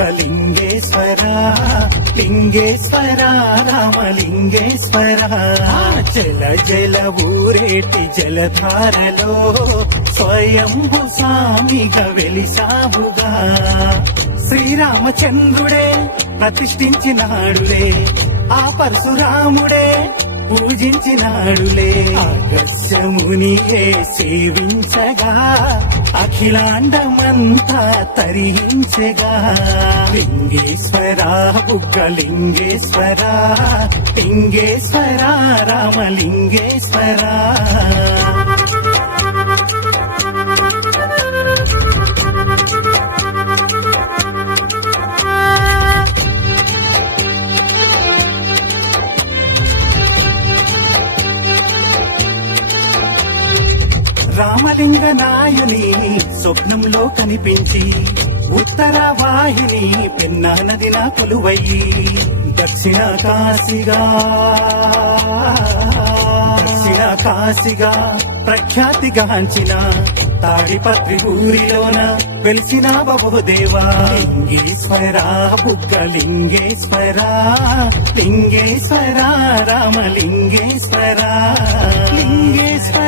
బుగ్గలింగేశ్వర లింగేశ్వర రామలింగేశ్వర జల జల ఊరేటి జలధారలో స్వయంభు స్వామిగా వెలిసావుగా శ్రీరామచంద్రుడే ప్రతిష్ఠించినాడులే ఆ పరశురాముడే పూజించినాడులే ఆగస్యమునియే సేవించగా అఖిలాండమంతా తరించగా లింగేశ్వర బుగ్గలింగేశ్వర లింగేశ్వర రామలింగేశ్వర రామలింగ నాయుని స్వప్నంలో కనిపించి ఉత్తర వాహిని పెన్నా నది నా కొలువయ్యి దక్షిణ కాశీగా ప్రఖ్యాతిగాంచిన తాడిపత్రి ఊరిలోన వెలిసిన బహుదేవా లింగేశ్వర బుగ్గలింగేశ్వర లింగేశ్వర రామలింగేశ్వర లింగేశ్వర